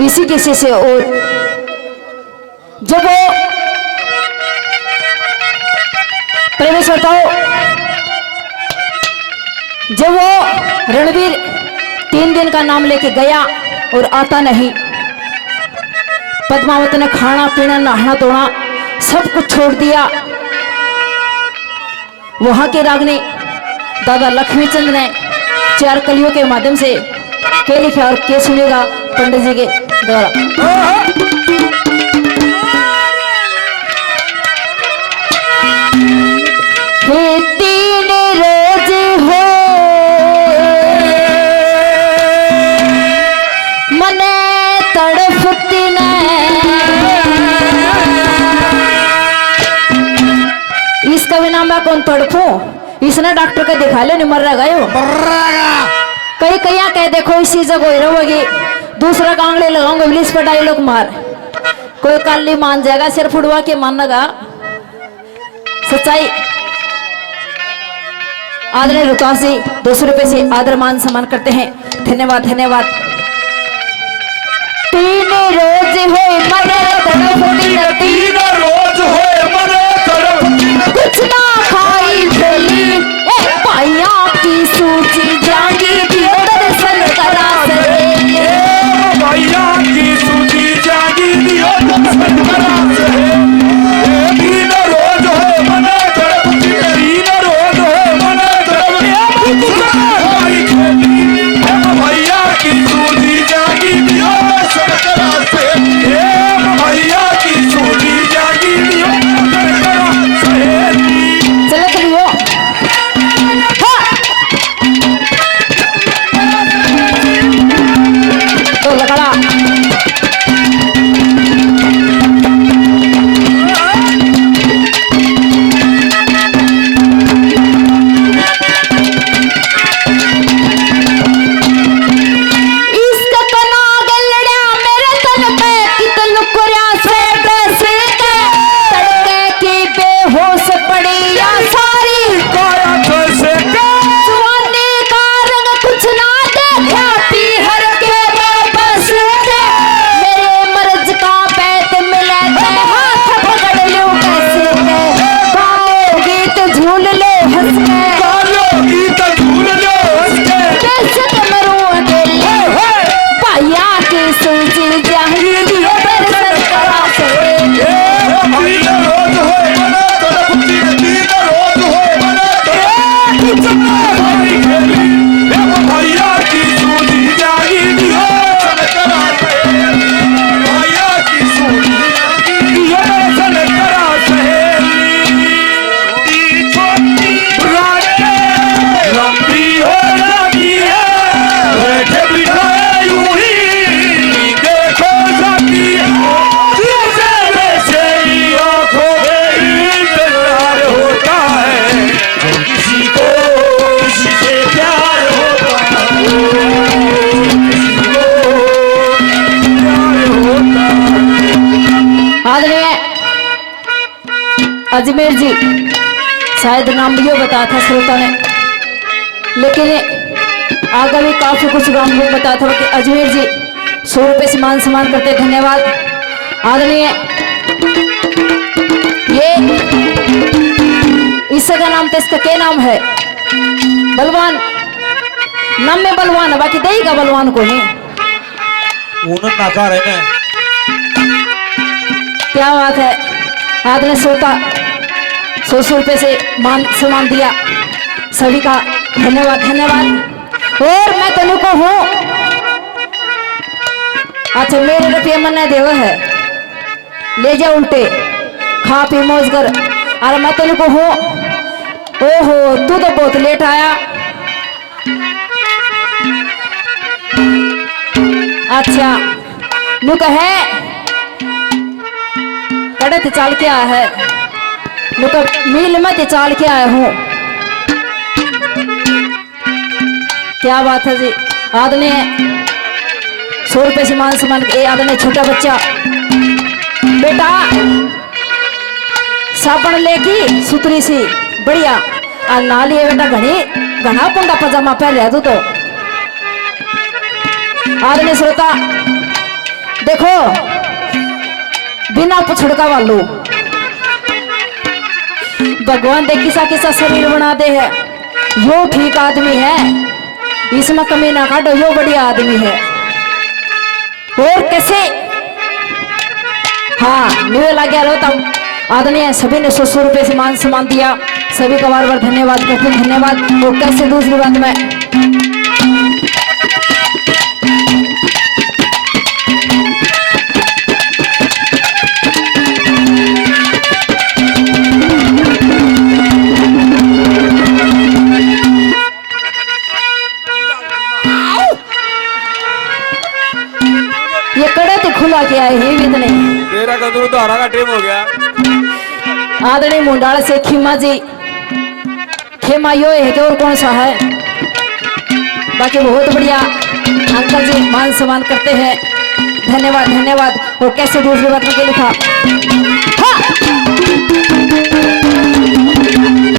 इसी किसी से। और जब वो प्रेमी श्रोताओं, जब वो रणवीर 3 दिन का नाम लेके गया और आता नहीं, पद्मावती ने खाना पीना नहाना धोना सब कुछ छोड़ दिया। वहां के रागनी दादा लक्ष्मीचंद ने 4 कलियों के माध्यम से के लिखा और के सुनेगा पंडित जी के द्वारा। तीन रोज हो मने तड़फती ने, इसका भी नाम मैं कौन तड़फू, इसने डॉक्टर को दिखा लो, नहीं मर रहा गयो। कई कई कह देखो इसी जगह रहोगी, दूसरा कांगड़े लगाऊंगा इंग्लिश पर डायलॉग मार, कोई काली मान जाएगा, सिर फुड़वा के मानगा सच्चाई। आदरणीय रुतास जी 200 रुपए से आदर मान सम्मान करते हैं, धन्यवाद धन्यवाद। 3 रोज हो मरे तड़पती, 3 रोज हो मरे तड़पती, कुछ ना खाई भेली पाइया की सूची जागी दियो दर्शन करा से, पाइया की सूची जागी दियो दर्शन करा से। 3 रोज हो मरे तड़पती, 3 रोज हो मरे तड़पती, कुछ ना खाई भेली भैया की सूची जागी दियो दर्शन करा से। भैया की सूची जागी दियो दर्शन करा से। चलो करियो तो लकड़ा इसका तना गलड़ा मेरे तन पे कितन कुरिया से बैसे के तड़के की बेहोश पड़ी या सारी काया कैसे के जवानी का रंग कुछ ना देखा पीहर के मैं बस के मेरे मर्ज का बैत मिले ते हाथ पकड़ लूं कैसे के गाओ गीत झूल ले हंस के कालो गीत झूल लो हंस के। कैसे के मरूं अकेले पाया की सूची जाही दियो दर्शन करा से। 3 रोज होए मने तड़पती, 3 रोज होए मने तड़पती, कुछ ना खाई भेली भैया की सूझी जागी दियो दर्शन करा से। भैया की सूझी जागी दियो दर्शन करा सहेली। छोटी राजे लंबी हो जाती है, बैठे बिठाए यूं ही देखो जाती है। तुझसे वैसे ही आंखों में इंतजार होता है, जो किसी को किसी से प्यार होता है, किसी को प्यार होता है। आदरणीय अजमेर जी, शायद नाम भी बताया था श्रोता ने, लेकिन आगे भी काफी कुछ नाम भी बताया था कि अजमेर जी 100 रुपए से मान सम्मान करते, धन्यवाद। आदरणीय ये इसका नाम तो इसका क्या नाम है, बलवान नाम में बलवान है, बाकी देगा बलवान को नहीं। उन्होंने नाकार है ना। क्या बात है, आदरणीय श्रोता 100 रुपए से मान सम्मान दिया, सभी का धन्यवाद धन्यवाद। और मैं तनु को हूँ, अच्छा मेरे रुपये मन देव है, ले जा उल्टे खा पी मौज कर। अरे मैं तनु को हूँ, ओहो तू तो बहुत लेट आया। अच्छा नु कहे कड़े चाल के आया है, नु तो मिल में चाल के आया हूँ। क्या बात है जी, आदरणीय 100 रुपए से मान सम्मान। आदरणीय छोटा बच्चा बेटा साबण लेगी सुतरी सी बढ़िया आ ना लिए बेटा, घना पुंडा पजामा पहन रहा तू तो। आदरणीय श्रोता देखो बिना पुछड़का वालो भगवान दे किसा किसा शरीर बना दे है। यो ठीक आदमी है, इसमें कमी ना काटो, यो बढ़िया आदमी है। और कैसे हाँ न्यू लगे लो तब आदरणीय सभी ने 100 रुपए से मान सम्मान दिया, सभी का बार बार धन्यवाद करते हैं, धन्यवाद। और कैसे दूसरी बात में ये कड़े तो खुला के आए ही इतने तेरा गंदरू तो हरा का टेम हो गया। आदरणीय मुंडाल से खीमा जी, खेमा यो है कि और कौन सा है, बाकी बहुत बढ़िया अंकल जी मान सम्मान करते हैं, धन्यवाद धन्यवाद। और कैसे दूसरी बात में क्या लिखा